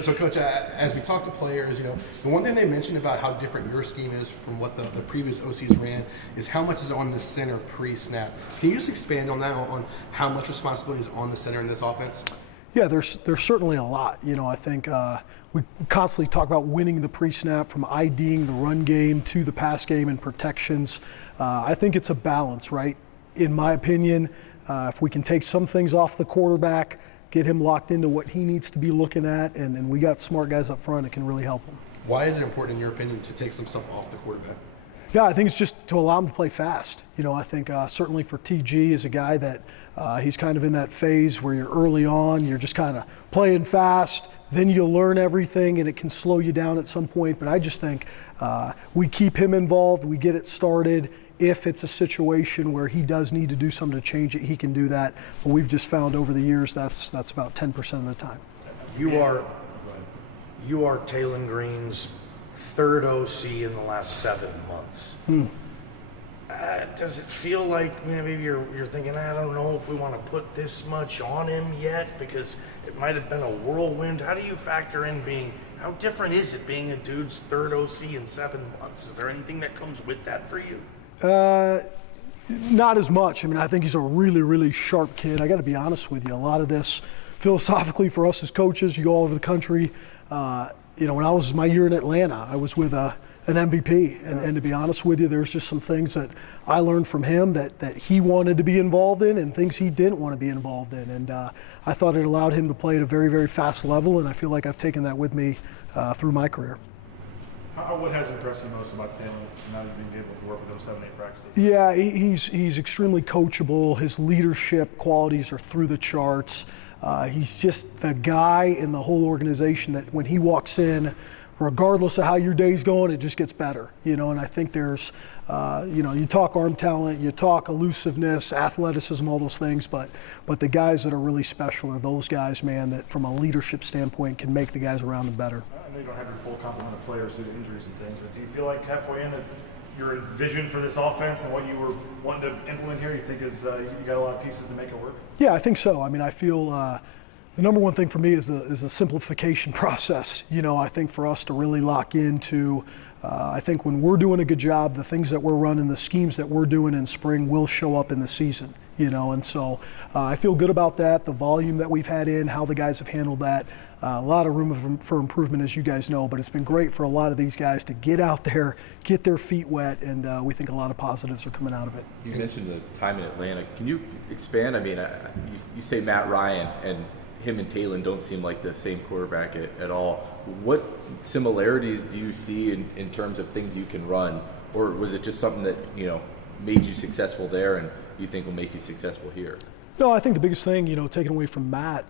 So, Coach, as we talk to players, the one thing they mentioned about how different your scheme is from what the previous OCs ran is how much is on the center pre-snap. Can you just expand on that, on how much responsibility is on the center in this offense? Yeah, there's certainly a lot. I think we constantly talk about winning the pre-snap, from IDing the run game to the pass game and protections. I think it's a balance, right? In my opinion, if we can take some things off the quarterback, get him locked into what he needs to be looking at, and we got smart guys up front, it can really help him. Why is it important, in your opinion, to take some stuff off the quarterback? Yeah, I think it's just to allow him to play fast. I think certainly for TG is a guy that he's kind of in that phase where you're early on, you're just kind of playing fast, then you'll learn everything and it can slow you down at some point. But I just think we keep him involved, we get it started. If it's a situation where he does need to do something to change it, he can do that. But we've just found over the years that's about 10% of the time. You are Taylen Green's third OC in the last 7 months. Does it feel like maybe you're thinking, I don't know if we want to put this much on him yet because it might have been a whirlwind? How do you factor in how different is it being a dude's third OC in 7 months? Is there anything that comes with that for you? Not as much. I think he's a really, really sharp kid. I got to be honest with you. A lot of this, philosophically, for us as coaches, you go all over the country. When I was my year in Atlanta, I was with an MVP, and to be honest with you, there's just some things that I learned from him that he wanted to be involved in, and things he didn't want to be involved in. And I thought it allowed him to play at a very, very fast level, and I feel like I've taken that with me through my career. What has impressed you most about Taylen now that you've been able to work with him 7, 8 practices? Yeah, he's extremely coachable. His leadership qualities are through the charts. He's just the guy in the whole organization that when he walks in, regardless of how your day's going, it just gets better. And I think there's, you talk arm talent, you talk elusiveness, athleticism, all those things, but the guys that are really special are those guys, man, that from a leadership standpoint can make the guys around them better. I know you don't have your full complement of players due to injuries and things, but do you feel like halfway in that your vision for this offense and what you were wanting to implement here, you think is you got a lot of pieces to make it work? Yeah, I think so. I feel the number one thing for me is a simplification process. I think for us to really lock into, I think when we're doing a good job, the things that we're running, the schemes that we're doing in spring will show up in the season. And so I feel good about that, the volume that we've had in, how the guys have handled that. A lot of room for improvement, as you guys know, but it's been great for a lot of these guys to get out there, get their feet wet, and we think a lot of positives are coming out of it. You mentioned the time in Atlanta. Can you expand? You say Matt Ryan, and him and Taylen don't seem like the same quarterback at all. What similarities do you see in terms of things you can run, or was it just something that made you successful there and you think will make you successful here? No, I think the biggest thing, taken away from Matt,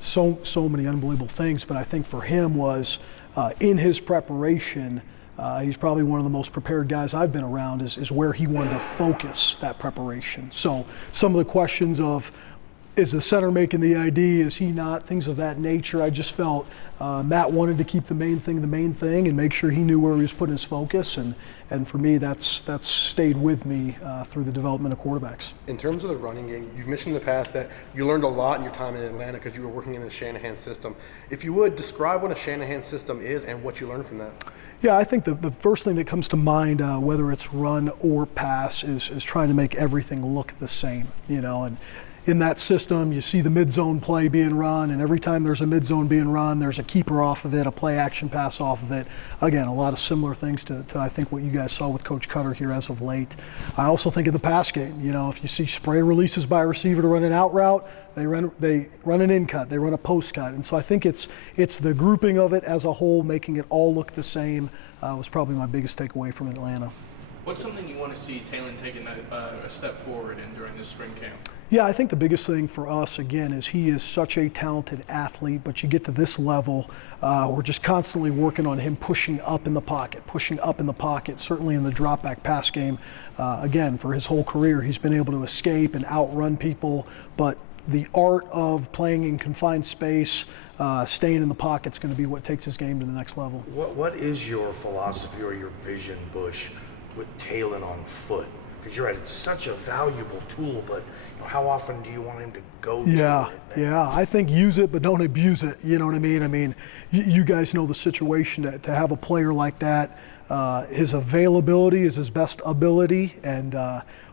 so many unbelievable things, but I think for him was in his preparation, he's probably one of the most prepared guys I've been around is where he wanted to focus that preparation. So some of the questions of, is the center making the ID, is he not, things of that nature, I just felt Matt wanted to keep the main thing and make sure he knew where he was putting his focus, and for me, that's stayed with me through the development of quarterbacks. In terms of the running game, you've mentioned in the past that you learned a lot in your time in Atlanta because you were working in the Shanahan system. If you would, describe what a Shanahan system is and what you learned from that. Yeah, I think the first thing that comes to mind, whether it's run or pass, is trying to make everything look the same, and in that system, you see the mid-zone play being run, and every time there's a mid-zone being run, there's a keeper off of it, a play-action pass off of it. Again, a lot of similar things to I think what you guys saw with Coach Cutter here as of late. I also think of the pass game. If you see spray releases by a receiver to run an out route, they run an in cut, they run a post cut, and so I think it's the grouping of it as a whole, making it all look the same, was probably my biggest takeaway from Atlanta. What's something you want to see Taylen taking a step forward in during this spring camp? Yeah, I think the biggest thing for us, again, is he is such a talented athlete, but you get to this level, we're just constantly working on him pushing up in the pocket, certainly in the drop back pass game. Again, for his whole career, he's been able to escape and outrun people, but the art of playing in confined space, staying in the pocket is going to be what takes his game to the next level. What is your philosophy or your vision, Bush, with Taylen on foot? Because you're right, it's such a valuable tool, but how often do you want him to go Yeah, to it? yeah. I think use it, but don't abuse it. You know what I mean? I mean, you guys know the situation to have a player like that. His availability is his best ability, and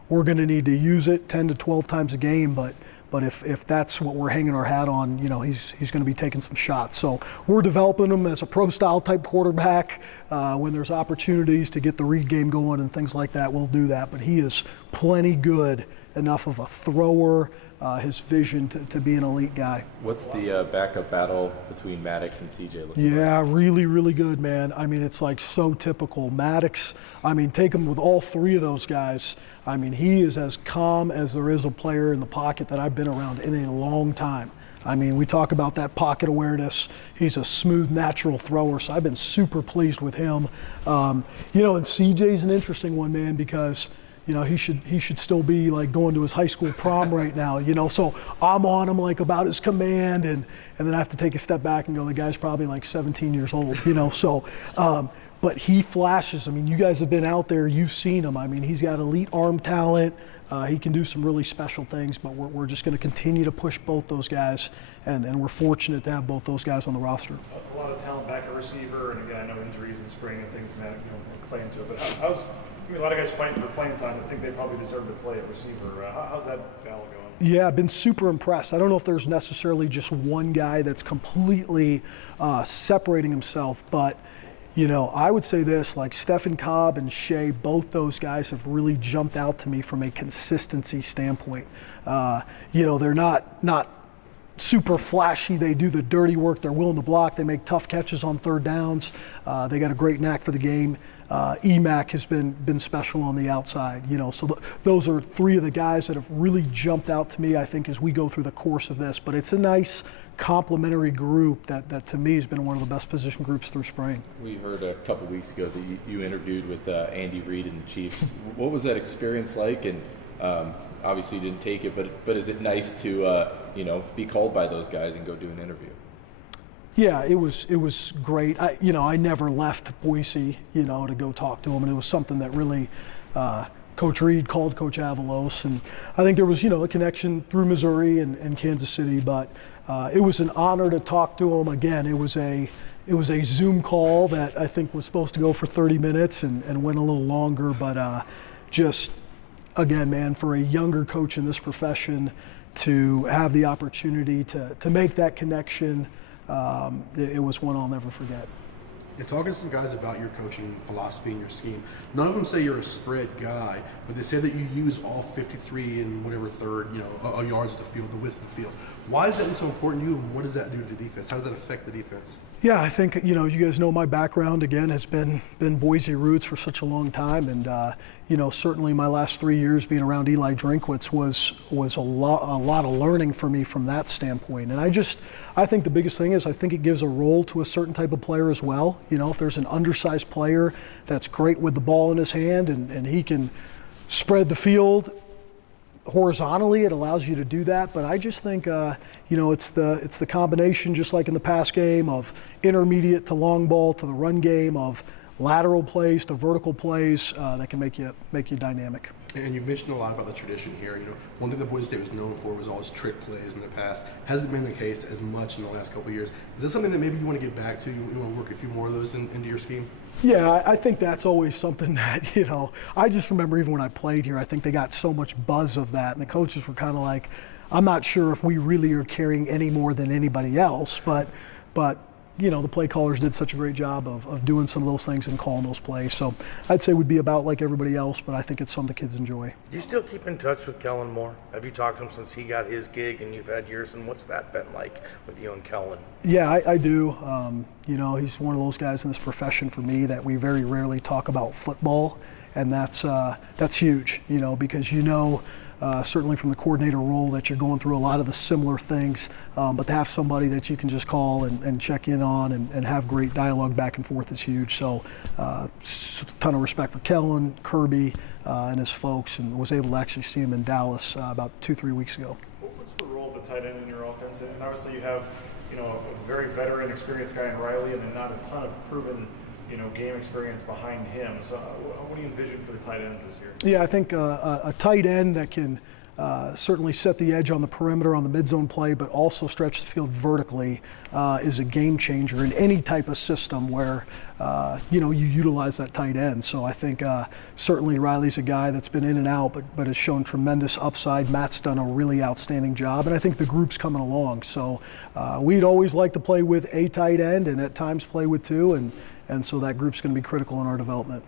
we're going to need to use it 10 to 12 times a game. But if that's what we're hanging our hat on, he's going to be taking some shots. So we're developing him as a pro-style type quarterback. When there's opportunities to get the read game going and things like that, we'll do that. But he is plenty good enough of a thrower, his vision to be an elite guy. What's the backup battle between Maddox and CJ looking like? Yeah, really, really good, man. I mean, it's like so typical. Maddox, I mean, take him with all three of those guys. I mean, he is as calm as there is a player in the pocket that I've been around in a long time. I mean, we talk about that pocket awareness. He's a smooth, natural thrower, so I've been super pleased with him. And CJ's an interesting one, man, because he should still be like going to his high school prom right now, so I'm on him like about his command, and then I have to take a step back and go, the guy's probably like 17 years old, but he flashes. I mean, you guys have been out there, you've seen him. I mean, he's got elite arm talent. He can do some really special things, but we're just going to continue to push both those guys, and we're fortunate to have both those guys on the roster. A lot of talent back at receiver, and again, I know injuries and spring and things play into it, but a lot of guys fighting for playing time. I think they probably deserve to play at receiver. How's that battle going? Yeah, I've been super impressed. I don't know if there's necessarily just one guy that's completely separating himself, but I would say this, like Stephen Cobb and Shea, both those guys have really jumped out to me from a consistency standpoint. They're not super flashy. They do the dirty work. They're willing to block. They make tough catches on third downs. They got a great knack for the game. EMAC has been special on the outside, so those are three of the guys that have really jumped out to me, I think, as we go through the course of this. But it's a nice complementary group that to me has been one of the best position groups through spring. We heard a couple weeks ago that you interviewed with Andy Reid and the Chiefs. What was that experience like? And obviously you didn't take it, but is it nice to be called by those guys and go do an interview? Yeah, it was great. I never left Boise, to go talk to him, and it was something that really Coach Reid called Coach Avalos, and I think there was a connection through Missouri and Kansas City, but it was an honor to talk to him. Again, it was a Zoom call that I think was supposed to go for 30 minutes and went a little longer, but just again, man, for a younger coach in this profession to have the opportunity to make that connection. It was one I'll never forget. You're talking to some guys about your coaching philosophy and your scheme. None of them say you're a spread guy, but they say that you use all 53 and whatever third, yards of the field, the width of the field. Why is that so important to you, and what does that do to the defense? How does that affect the defense? Yeah, I think, you guys know my background, again, has been Boise roots for such a long time. And, certainly my last 3 years being around Eli Drinkwitz was a lot of learning for me from that standpoint. And I think the biggest thing is I think it gives a role to a certain type of player as well. If there's an undersized player that's great with the ball in his hand and he can spread the field horizontally, it allows you to do that. But I just think, it's the combination, just like in the pass game, of intermediate to long ball to the run game, of lateral plays to vertical plays that can make you dynamic. And you've mentioned a lot about the tradition here. One thing that Boise State was known for was all its trick plays in the past. Hasn't been the case as much in the last couple of years. Is that something that maybe you want to get back to? You want to work a few more of those into your scheme? Yeah, I think that's always something that, I just remember even when I played here, I think they got so much buzz of that. And the coaches were kind of like, I'm not sure if we really are carrying any more than anybody else, but the play callers did such a great job of doing some of those things and calling those plays. So I'd say we'd be about like everybody else, but I think it's something the kids enjoy. Do you still keep in touch with Kellen Moore? Have you talked to him since he got his gig and you've had yours? And what's that been like with you and Kellen? Yeah, I do. He's one of those guys in this profession for me that we very rarely talk about football. And that's huge, because certainly from the coordinator role that you're going through a lot of the similar things, but to have somebody that you can just call and check in on and have great dialogue back and forth is huge. So a ton of respect for Kellen, Kirby, and his folks, and was able to actually see him in Dallas about 2-3 weeks ago. What's the role of the tight end in your offense? And obviously you have a very veteran, experienced guy in Riley, and then not a ton of proven game experience behind him. So what do you envision for the tight ends this year? Yeah, I think a tight end that can certainly set the edge on the perimeter on the mid-zone play, but also stretch the field vertically is a game changer in any type of system where you utilize that tight end. So I think certainly Riley's a guy that's been in and out, but has shown tremendous upside. Matt's done a really outstanding job, and I think the group's coming along. So we'd always like to play with a tight end, and at times play with two, and so that group's going to be critical in our development.